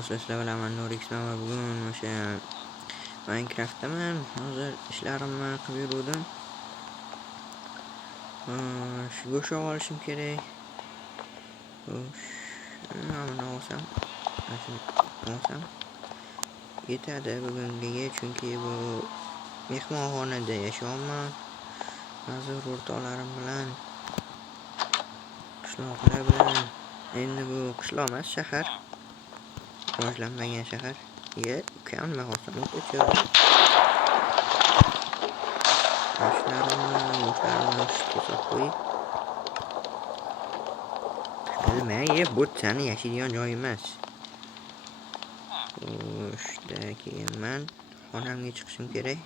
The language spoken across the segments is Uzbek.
do'stlar, sizlar bilan men Nurixman va bugun o'sha Minecraftdaman. Hozir ishlarimni qilib yurdim. Shu go'sht olishim kerak. Mana olsam, yetadi bugungiga, chunki bu mehmonxonada yashayapman. Hozir o'rtoqlarim bilan, qishloqlar bilan. Endi bu qishloq emas, shahar. Rivojlanmagan shahar. Ukam nima qilsam o'tiraveradi. Boshlarimni qo'yib qo'yib. Bilmay, bu sani yashaydigan joy emas. Keyin men xonamga chiqishim kerak.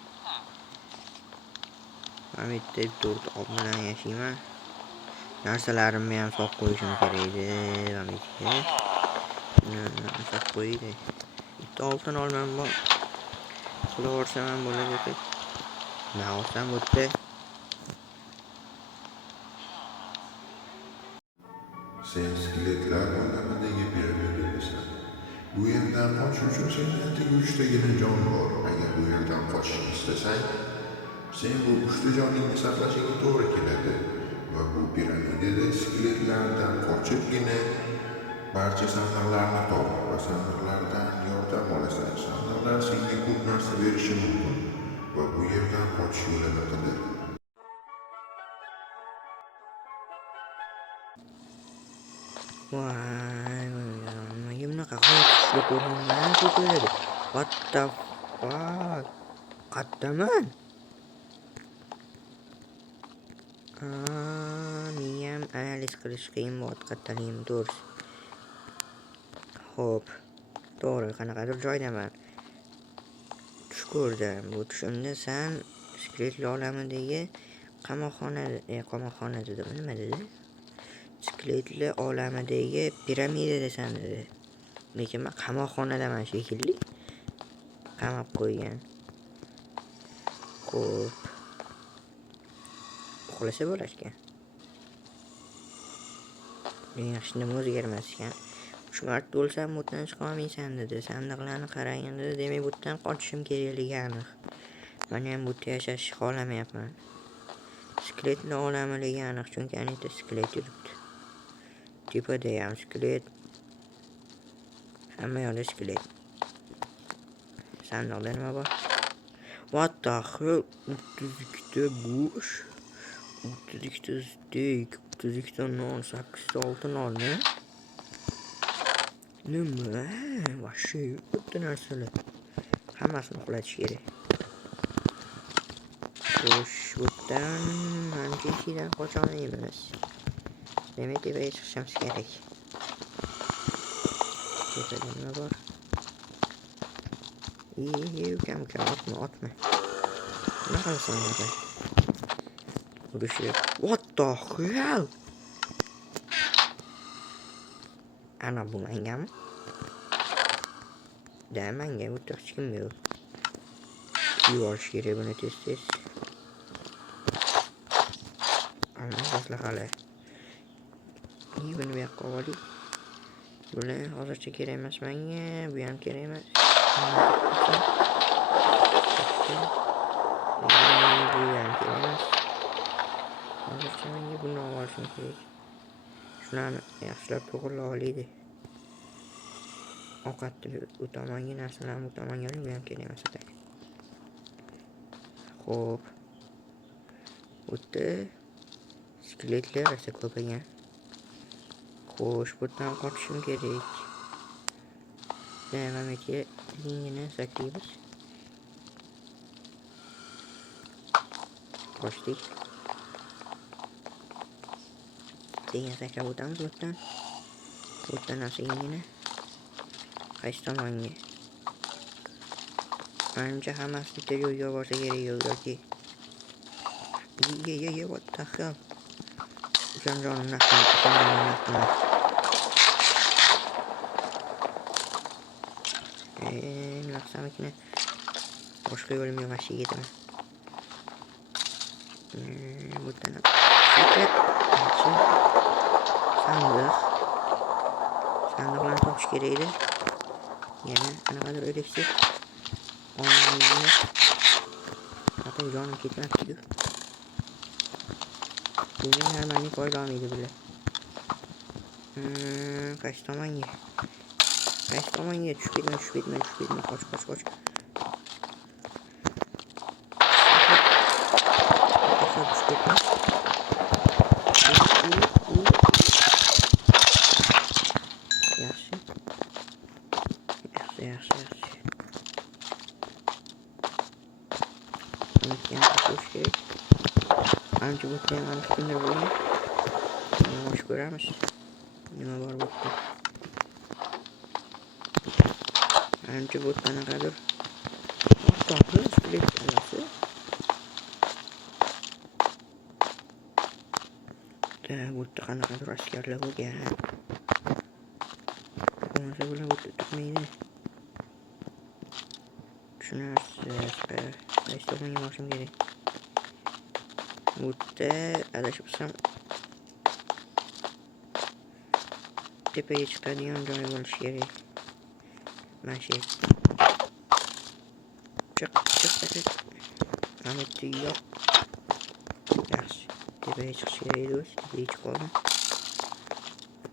Men bitta to'rt ob bilan yashayman. Narsalarimni ham solib qo'yishim kerak edi. Solib qo'ydi. Bitta oltin olmam bor. Qilaversam ham bo'ladi. Nima olsam o'tdi. Sen skeletlar olamidagi piramidasan. Bu yerdan qochish uchun senda tek 3 tagina jon bor. Agar bu yerdan qochishni istasang, sen bu 3 ta joningni saqlashing to'g'ri keladi. Va bu piramidada skeletlardan qochibgina barcha sandiqlarni top va sandiqlardan yordam olasan. Sandiqlar senga ko'p narsa berishi mumkin va bu yerdan qochish yo'lini qidir. Nimaga bunaqa qilib ko'rganman ko'radi. What the fuck? Qayerdaman? Miyam analiz qilish qiyin bo'ldi, qayerdaligim to'g'ri. Xo'p, to'g'ri, qanaqadir joydaman. Tush ko'rdim. Bu tushimda sen skeletlar olamidagi qamoqxona dedim. Nima dedi? Skeletlar olamidagi piramida desan dedi. Lekin men qamoqxonadaman shekilli. Qamab qo'ygan. Xo'p. Uxlasa bo'lar ekan. Yaxshi nima o'zgarmas ekan. Shu marta o'lsam butdan chiqolmaysan dedi. Sandiqlarni qaraganda demak butdan qochishim kerakligi aniq. Men ham butda yashashni xohlamayapman. Skeletlar olamidagi aniq, chunki anita skelet yuribdi. Tepada ham skelet. Hamma yoqda skelet. Sandiqda nima bor? What the hell? 32 ta go'sht, 32 ta steak, 32 ta non, 8 ta oltin olma. Nima? Vashshe bitta narsalar. Hammasini uxlatish kerak. Xo'sh, butdan mancha ishidan qocha olmaymiz. Demak, tepaga chiqishimiz kerak. Tepada nima bor? Ukam, otma. Nima qilsan bunaqa? Urishib. What the hell? Ana bu mangami? Da manga o'ta hech kim yo'q. Yuvorish kerak buni tez. Ana maslahatlar. Buni bu yoqqa oling. Bular hozircha kerak emas menga, bu ham kerak emas. Bu ham kerak emas. Hozircha menga buni olishim kerak. Shularni yaxshilab to'g'rilab olaydi. Ovqatni u tomonga, narsalarni bu tomonga oling, bu ham kerak emas edi. Xo'p. O'tda skeletlar esa ko'paygan. Xo'sh, bundan qochishim kerak. Demakki, yengini saklaymiz. Qochdik. Degan saklab o'tamiz o'tdan. O'tdan narsa yengini. Qaysi tomonga? Menimcha hammasi bitta joyga borsa kerak yoki. What the hell? Jonim naqdi. Nima qilsam ekan? Boshqa yo'lim yo'q, ashga ketaman. Butdan sandiqlarni topish kerak edi. Yana qanaqadir o'liksak olmaymiz. Hatta jonim ketmayapti-ku. Bunga normalniy foyda olmaydi bular. Qaysi tomonga? Qaysi tomonga? Tushib ketma. Qoch. Tushib ketma. Yaxshi. Yana qo'shish kerak. Ancha bo'tda ham aniq kunlar bo'lgan. Bosh ko'ramiz. Nima bor bo'tda? Ancha bo't qanaqadir. To'g'ri, split qilasi. Bo'tda qanaqadir askarlar bo'lgan. Bo'lmasa bular bo'tda tutmaydi. Tushunarsiz. Qaysi tomonga borishim kerak? Bo'tda adashibsam tepaga chiqadigan joy bo'lishi kerak. Mana shu. Chiq. Mana bu yo'q. Yaxshi. Tepaga chiqish kerak edi o'zi. Tepaga chiqib qoldim.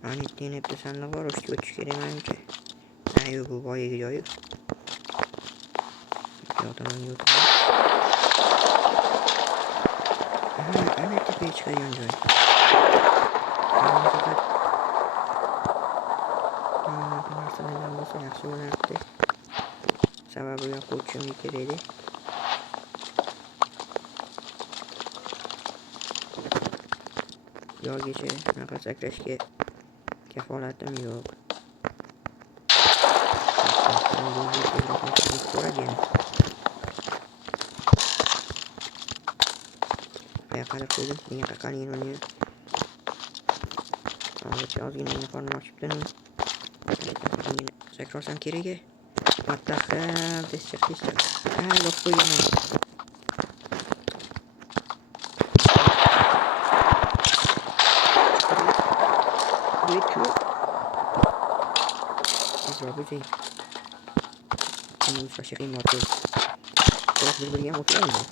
Mana bitta sandiq bor, ustiga o'tish kerak menimcha. Yo'q, bu boyagi joyi. Yo'qdan o'tdim. Ana tepaga chiqadigan joy. Narsalardan bo'lsa yaxshi bo'lardi. Sababi yo'q o'tishim kerak edi. Yo'lgacha bunaqa sakrashga kafolatim yo'q. Qarab qo'ydim. Menga qaqaning uni. Ozgina qornim ochibdi. Sakrasam kerak. What the hell? This just look for you. Robotay. Ini fashing motor. Terus berbeda motor ini.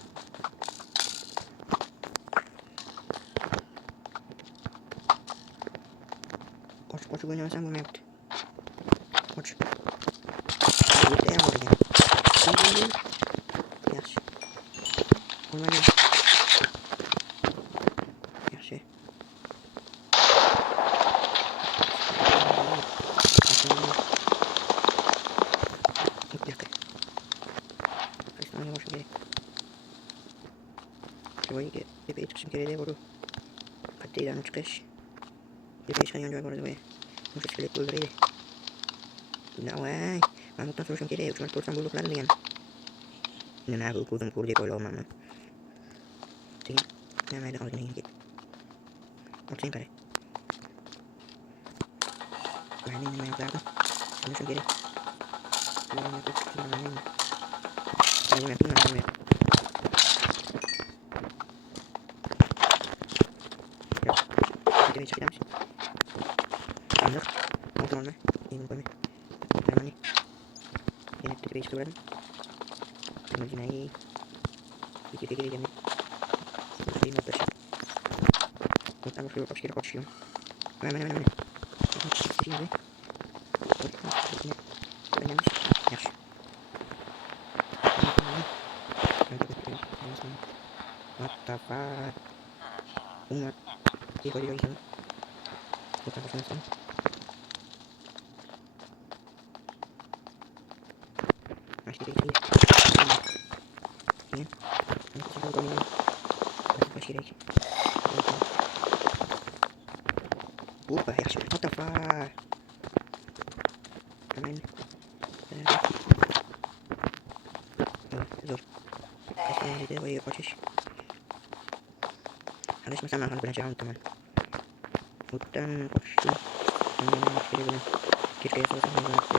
Koç oynasam bunu yaptı. Koç. Bir de yapalım. Şimdi yaş. Ondan yaş. Şöyle tepeye çıkışım gereği vurdu. Katlidan çıkış. Tepeye çıkan joy var orada. Bu iskelet öldüreydi. Vay. Mahmut'tan soruşum gereği. Uçmak tursam bulduklarını diyen. Ne yapı kurdum kuracak öyle olmam. Tingin. Ne mayda kaldı yine git. Ortayım kare. Ben yine mayaklardım. Soruşum gereği. Ben yapıp çıkıyorum ben yine. Ben bunu yapayım ben yapayım. Tepeye çıkacağım. Anlık. Motor olma. İyi mi koyma. Tamam. Yine tepeye çıkıyorum. Imaginai. Pikir gini. Ini motor. Kita harus lurus kiri koci. Mana. Sini. Yaş. What the fuck? Umat. Di koyo ini. Kita harus masuk. Masih di sini. Ini. Ini kita kono. Masih di sini. Yaş. What the fuck? Aman. Zor. Aslında de voy a koşuş. Alışmasam akan belajar teman. Hutan koştum. Kira selesai nanti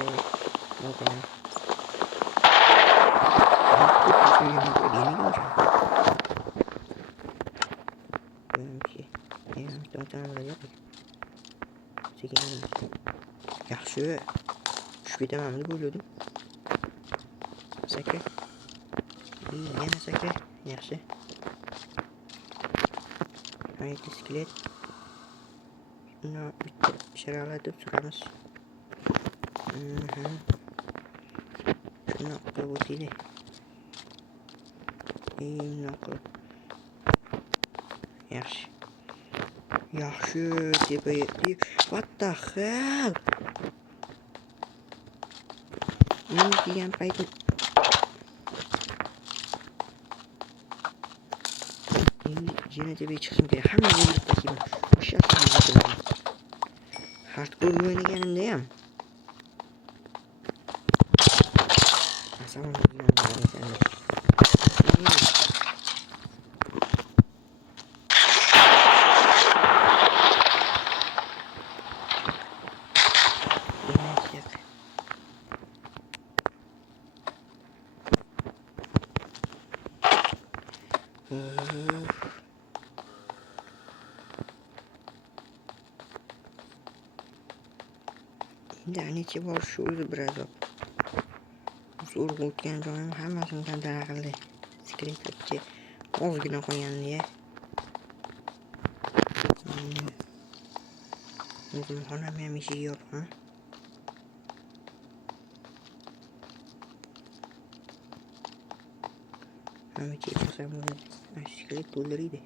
mau ke ini kan oke ya teman-teman belajar segini yaxshi tushib ketamanmi deb o'yladim. Sakra. Yana sakra. Yaxshi. Mana skelet. Shuni bitta sharalatib turamiz. Shuni qo'yib o'taylik. Yaxshi. Yaxshi tepaga. What the hell? Men degan paytim yana tepaga chiqishim kerak. Hamma yerga tashlayman. O'sha hardcore o'ynaganimda ham asaman endi necha bor shu o'zi bir azob. Zo'rg'a o'tgan joyim hammasini tantana qildi. Skletlarcha ozgina qolgandi-ya. O'zim xonam ham eshigi yopiqmi? Mana chekasam bo'ladi. Sklet to'ldiradi.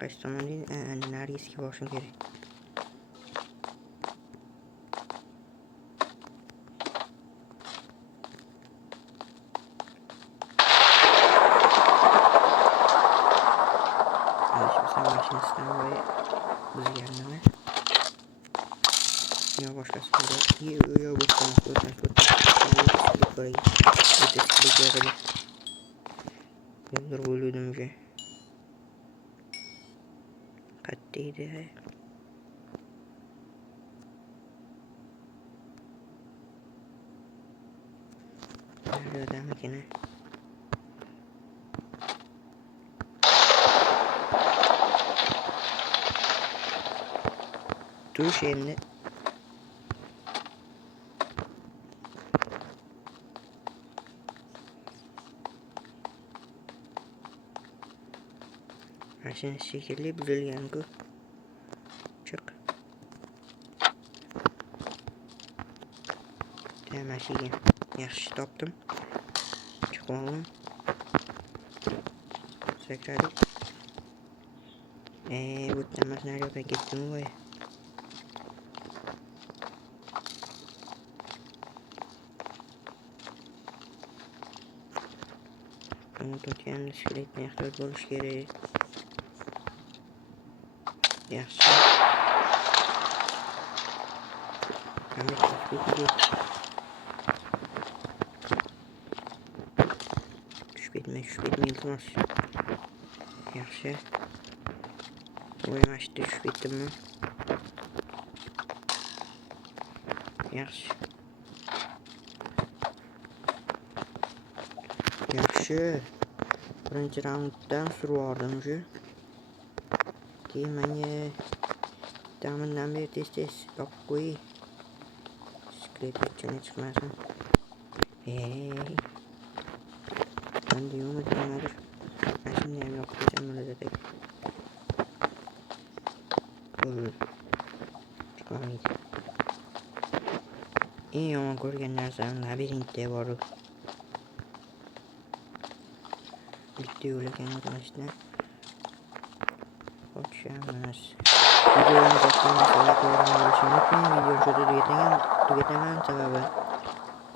Qaysi tomon deydi? Nargisga borishim kerak. Mashinasidan voy buzganmi? Yo boshqasi bo'ldi. Yo boshqasi bo'ldi. Bir o'yladim ki. Qattiydi. Nerede makine? Dur şimdi. Mashin shekilli buzilgan-ku. Chiq. Mashina. Yaxshi topdim. Chiqoldim. Sakradik. Bu tamas naryoqqa ketdim voy. Unutgan skeletni ehtiyot bo'lish kerak. Yaxshi. Qanday tushib ketmay iltimos. Yaxshi. O'ymashdi tushib ketdimmi? Yaxshi. Yaxshi. Birinchi raunddan survordim shu. Keyin menga damindan beri tez yopib qo'y. Sklet ichine chiqmasin. Endi yo'qmi nimadir. Mashina ham yopib qo'ysam bo'ladi deb. Chiqmaydi. Eng yomon ko'rgan narsam labirintda bor. Bitta yo'l ekan o'rnashda. Qochamiz. Videomizni tugataman sababi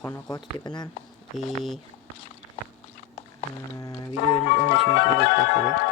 qanoqot tepadan videomiz 15 minutga ketdi.